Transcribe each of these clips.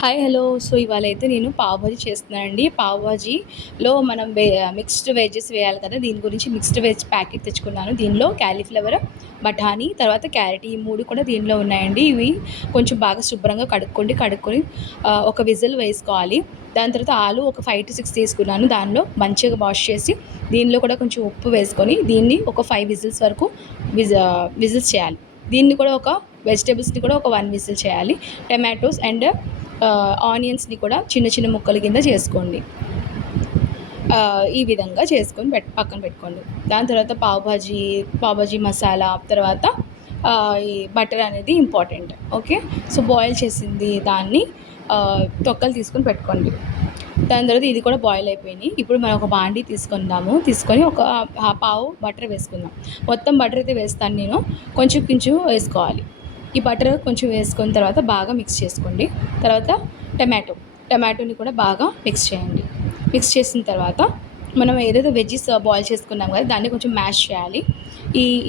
Hi hello. So ఇవాళైతే నేను పావ్ భాజీ చేస్తున్నానండి. పావ్ భాజీలో మనం మిక్స్డ్ వెజెస్ వేయాలి కదా, దీని గురించి మిక్స్డ్ వెజ్ ప్యాకెట్ తెచ్చుకున్నాను. దీనిలో క్యాలీఫ్లవర్, బఠానీ, తర్వాత క్యారెట్, ఈ 3 కూడా దీనిలో ఉన్నాయండి. ఇవి కొంచెం బాగా శుభ్రంగా కడుక్కొని ఒక విజిల్ వేసుకోవాలి. దాని తర్వాత ఆలు ఒక 5 to 6 తీసుకున్నాను. దానిలో మంచిగా వాష్ చేసి దీనిలో కూడా కొంచెం ఉప్పు వేసుకొని దీన్ని ఒక 5 విజిల్స్ వరకు విజిల్స్ చేయాలి. దీన్ని కూడా వెజిటేబుల్స్ని కూడా ఒక 1 విజిల్ చేయాలి. టమాటోస్ అండ్ ఆనియన్స్ని కూడా చిన్న చిన్న ముక్కల కింద చేసుకోండి. ఈ విధంగా చేసుకొని పక్కన పెట్టుకోండి. దాని తర్వాత పావ్ భాజీ మసాలా, తర్వాత ఈ బటర్ అనేది ఇంపార్టెంట్. ఓకే, సో బాయిల్ చేసింది దాన్ని తొక్కలు తీసుకొని పెట్టుకోండి. దాని తర్వాత ఇది కూడా బాయిల్ అయిపోయినాయి. ఇప్పుడు మనం ఒక బాండీ తీసుకొని ఒక పావు బటర్ వేసుకుందాం. మొత్తం బటర్ అయితే వేస్తాను నేను, కొంచెం వేసుకోవాలి. ఈ బటర్ కొంచెం వేసుకున్న తర్వాత బాగా మిక్స్ చేసుకోండి. తర్వాత టమాటోని కూడా బాగా మిక్స్ చేయండి. మిక్స్ చేసిన తర్వాత మనం ఏదైతే వెజ్జెస్ బాయిల్ చేసుకున్నాం కదా, దాన్ని కొంచెం మ్యాష్ చేయాలి.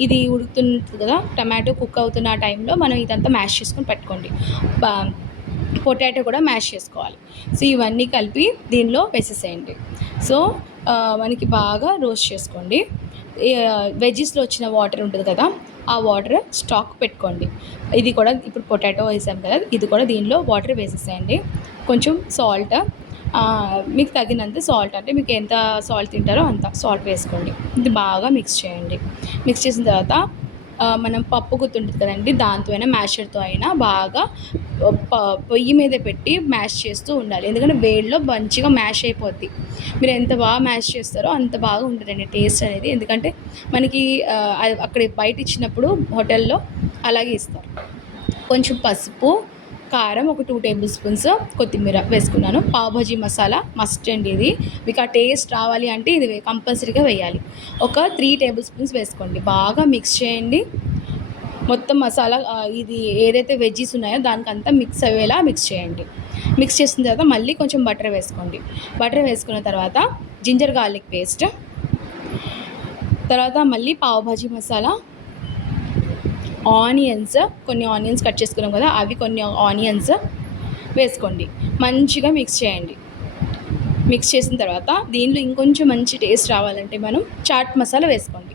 ఇది ఉడుకుతుంది కదా, టమాటో కుక్ అవుతున్న టైంలో మనం ఇదంతా మ్యాష్ చేసుకొని పెట్టుకోండి. పొటాటో కూడా మ్యాష్ చేసుకోవాలి. సో ఇవన్నీ కలిపి దీనిలో వేసేసేయండి. సో మనకి బాగా రోస్ట్ చేసుకోండి. వెజ్జెస్లో వచ్చిన వాటర్ ఉంటుంది కదా, ఆ వాటర్ స్టాక్ పెట్టుకోండి. ఇది కూడా ఇప్పుడు పొటాటో వేసాం కదా, ఇది కూడా దీనిలో వాటర్ వేసేసేయండి. కొంచెం సాల్ట్, మీకు తగినంత సాల్ట్, అంటే మీకు ఎంత సాల్ట్ తింటారో అంత సాల్ట్ వేసుకోండి. ఇది బాగా మిక్స్ చేయండి. మిక్స్ చేసిన తర్వాత మనం పప్పు గుత్తి ఉంటుంది కదండి, దాంతో అయినా మ్యాషర్తో అయినా బాగా పొయ్యి మీద పెట్టి మ్యాష్ చేస్తూ ఉండాలి. ఎందుకంటే వేడిలో మంచిగా మ్యాష్ అయిపోద్ది. మీరు ఎంత బాగా మ్యాష్ చేస్తారో అంత బాగా ఉంటుందండి టేస్ట్ అనేది. ఎందుకంటే మనకి అక్కడ బయట ఇచ్చినప్పుడు హోటల్లో అలాగే ఇస్తారు. కొంచెం పసుపు, కారం, ఒక 2 టేబుల్ స్పూన్స్ కొత్తిమీర వేసుకున్నాను. పావ్ భాజీ మసాలా మస్ట్ అండి. ఇది మీకు ఆ టేస్ట్ రావాలి అంటే ఇది కంపల్సరీగా వేయాలి. ఒక 3 టేబుల్ స్పూన్స్ వేసుకోండి. బాగా మిక్స్ చేయండి. మొత్తం మసాలా ఇది ఏదైతే వెజ్జీస్ ఉన్నాయో దానికంతా మిక్స్ అయ్యేలా మిక్స్ చేయండి. మిక్స్ చేసిన తర్వాత మళ్ళీ కొంచెం బటర్ వేసుకోండి. బటర్ వేసుకున్న తర్వాత జింజర్ గార్లిక్ పేస్ట్, తర్వాత మళ్ళీ పావ్ భాజీ మసాలా, కొన్ని ఆనియన్స్ కట్ చేసుకున్నాం కదా, అవి కొన్ని ఆనియన్స్ వేసుకోండి. మంచిగా మిక్స్ చేయండి. మిక్స్ చేసిన తర్వాత దీనిలో ఇంకొంచెం మంచి టేస్ట్ రావాలంటే మనం చాట్ మసాలా వేసుకోండి.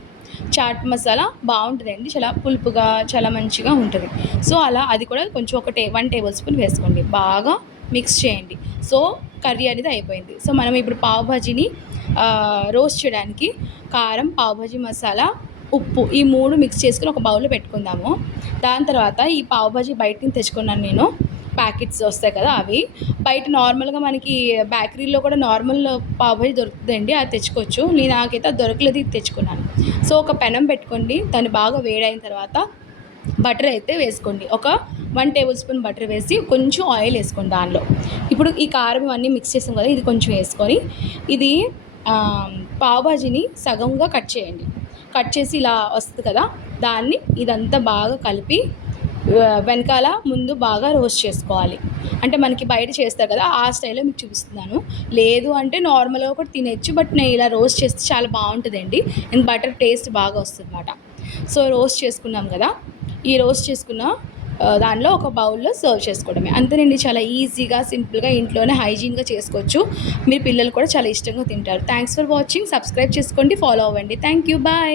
చాట్ మసాలా బాగుంటుందండి, చాలా పులుపుగా చాలా మంచిగా ఉంటుంది. సో అది కూడా కొంచెం 1 టేబుల్ స్పూన్ వేసుకోండి. బాగా మిక్స్ చేయండి. సో కర్రీ అనేది అయిపోయింది. సో మనం ఇప్పుడు పావ్ భాజీని రోస్ట్ చేయడానికి కారం, పావ్ భాజీ మసాలా, ఉప్పు, ఈ 3 మిక్స్ చేసుకుని ఒక బౌల్లో పెట్టుకుందాము. దాని తర్వాత ఈ పావ్ భాజీ బయట నుంచి తెచ్చుకున్నాను నేను, ప్యాకెట్స్ వస్తాయి కదా అవి. బయట నార్మల్గా మనకి బేకరీలో కూడా నార్మల్ పావ్ భాజీ దొరుకుతుందండి, అది తెచ్చుకోవచ్చు. నాకైతే అది దొరకలేదు, ఇది తెచ్చుకున్నాను. సో ఒక పెనం పెట్టుకోండి. దాన్ని బాగా వేడైన తర్వాత బటర్ అయితే వేసుకోండి. ఒక 1 టేబుల్ స్పూన్ బటర్ వేసి కొంచెం ఆయిల్ వేసుకోండి దానిలో. ఇప్పుడు ఈ కారం ఇవన్నీ మిక్స్ చేసాం కదా, ఇది కొంచెం వేసుకొని ఇది పావ్ భాజీని సగంగా కట్ చేయండి. కట్ చేసి ఇలా వస్తుంది కదా, దాన్ని ఇదంతా బాగా కలిపి వెనకాల ముందు బాగా రోస్ట్ చేసుకోవాలి. అంటే మనకి బయట చేస్తారు కదా, ఆ స్టైల్లో మీకు చూపిస్తున్నాను. లేదు అంటే నార్మల్గా కూడా తినచ్చు, బట్ నేను ఇలా రోస్ట్ చేస్తే చాలా బాగుంటుందండి. అండ్ బటర్ టేస్ట్ బాగా వస్తుంది అన్నమాట. సో రోస్ట్ చేసుకున్నాం కదా, ఈ రోస్ట్ చేసుకున్న దానిలో ఒక బౌల్లో సర్వ్ చేసుకోవడమే. అంతేనండి, చాలా ఈజీగా సింపుల్గా ఇంట్లోనే హైజీన్గా చేసుకోవచ్చు. మీ పిల్లలు కూడా చాలా ఇష్టంగా తింటారు. Thanks for watching. సబ్స్క్రైబ్ చేసుకోండి, ఫాలో అవ్వండి. Thank you, bye.